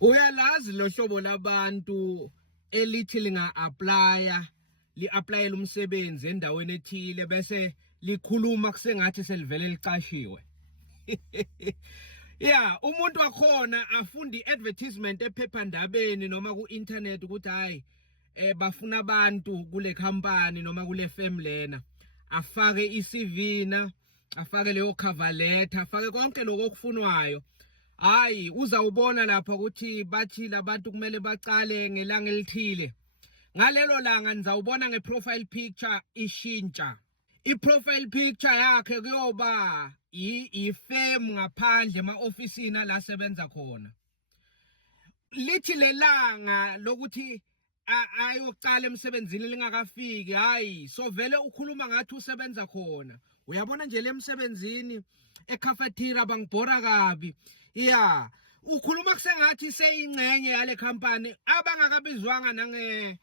Uyalazi lo hlobo labantu elithi li-applyela umsebenzi endaweni ethile bese likhuluma kusengathi selivele liqashiwe. Yeah, umuntu wakhona afunda i-advertisement ephephandabeni noma ku-internet ukuthi hayi bafuna abantu kule company noma kule firm lena, afake i-CV na, afake leyo cover letter, afake konke lokho okufunwayo. Hayi uzawubona lapha ukuthi bathi labantu kumele baqale ngelanga elithile. Ngalelo langa nizawubona ngeprofile picture ishintsha. I-profile picture yakhe kuyoba ifirm ngaphandle ema-ofisini la sebenza khona. Lithi lelanga lokuthi ayocala emsebenzini lingakafiki, hayi so vele ukhuluma ngathi usebenza khona. Uyabona nje lemsebenzini ecafeteria bangibhora kabi. Yeah, ukhuluma kusengathi seyingcenye yale company abangakabizwanga nange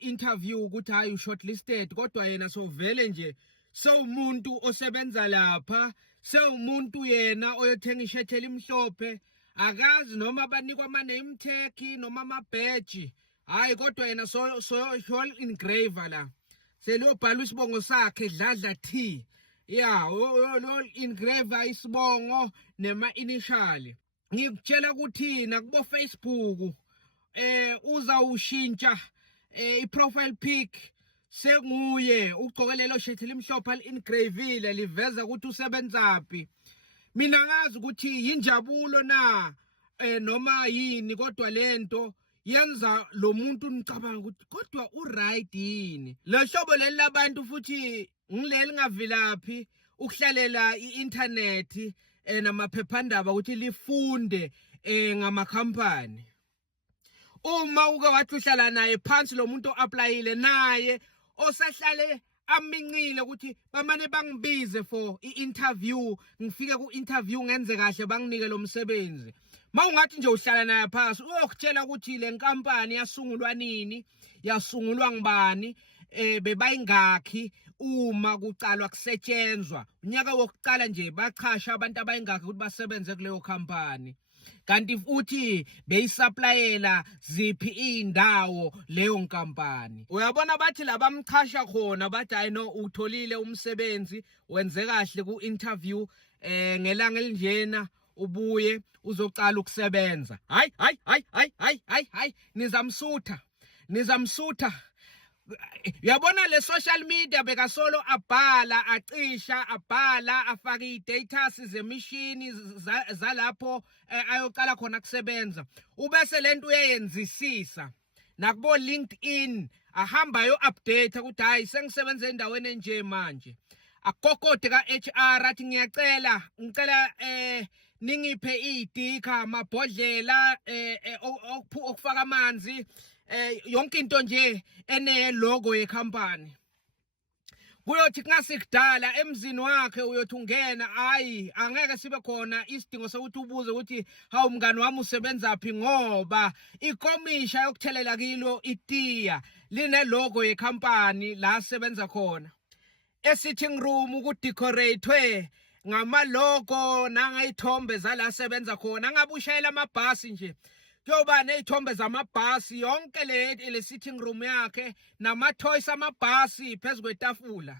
interview ukuthi hayi shortlisted, kodwa yena so vele nje sewumuntu osebenza lapha, sewumuntu yena oyothenga ishirt elimhlophe, akazi noma banikwa ama-name tag noma ama-badge. Hayi kodwa yena so engraver la selobhala isibongo sakhe Dladla T. Yeah, lo engraver isibongo nema initial. Ngikutshela ukuthi na kubo Facebook uzawushintsha i-profile pic senguye ugqoke lelo shirt elimhlophe li-engravile liveza ukuthi usebenzaphi. Mina ngazi ukuthi injabulo na noma yini, kodwa lento yenza lo muntu nicabanga ukuthi kodwa uright yini. Lo hlobo leli labantu futhi ngileli ngavilaphi ukuhlalela i-internet namaphephandaba ukuthi lifunde ngamakhampani. Uma uke wathi uhlala naye phansi lo muntu o-applyile naye osahlale amincile ukuthi bamane bangibize for i-interview, ngifike ku-interview ngenze kahle banginike lo msebenzi. Mawungathi nje uhlala naye phansi uyokutshela ukuthi le nkampani yasungulwa nini, yasungulwa ngibani, bebayingakhi uma kucalwa kusetshenzwa. Unyaka wokuqala nje bachasha abantu abayingakhi ukuthi basebenze kuleyo company. Kanti futhi beyisupplyela ziphi indawo leyo nkampani. Uyabona bathi labamchasha khona bathi hayi no utholile umsebenzi, wenze kahle ku-interview, ngelanga elinjena ubuye uzocala ukusebenza. Hayi nizamsutha. Uyabona le social media bekasolo abhala, acisha, abhala, afaka i-status zemishini zalapho ayocala khona kusebenza. Ubese lento uyayenzisisa nakubo LinkedIn, ahamba yo-update ukuthi hayi sengisebenza endaweni enje manje. Akokode ka-HR athi ngicela ningiphe idika, amabhodlela okufaka amanzi, yonke into nje ene logo yecompany. Kuyothi kungasikudala emzini wakhe uyothi ungena, hayi angeke sibe khona isidingo sokuthi ubuze ukuthi hawu mngani wami usebenzaphi, ngoba ikomisha yokuthelela kilo itiya line logo yecompany la sebenza khona. E-sitting room kudecoratwe ngamalogo nangayithombe zala sebenza khona. Ngabe ushayela amabhasi nje kuyoba ney'thombe zamabhasi yonke le sitting room yakhe nama-toys amabhasi phezu kwetafula.